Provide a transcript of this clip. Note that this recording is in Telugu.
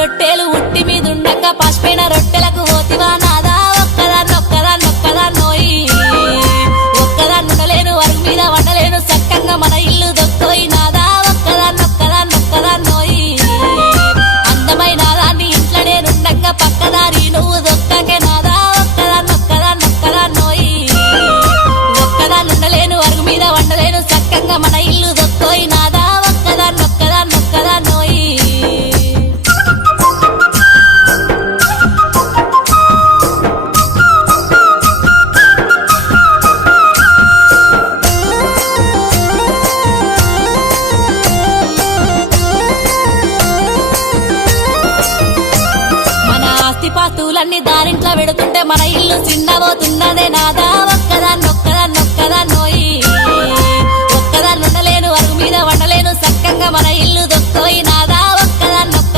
రొట్టెలు ఉట్టి మీదుండక పసిపోయిన రొట్టెలకు పోతివా నాదా ఒక్కదాన్నోయి ఒక్కదాన్నుండలేను అరుగు మీద వండలేను సక్కంగా మన ఇల్లు దొక్కోయి నాదా ఒక్కదాన్నోయి అందమైన దాన్ని ఇంట్లో నేనుండగా పక్కదారి నువ్వు దొక్కకే నాదా ఒక్కదాన్నోయి ఒక్కదాన్నుండలేను అరుగు మీద వండలేను సక్కంగా మన ఇల్లు దొక్కోయి నాదా ఒక్కదాన్నోయి పాస్తులన్నీ దారింట్లో పెడుతుంటే మన ఇల్లు చిన్నబోతున్నదే నాదా ఒక్కదాన్నొక్కదాన్నొక్కదాన్నో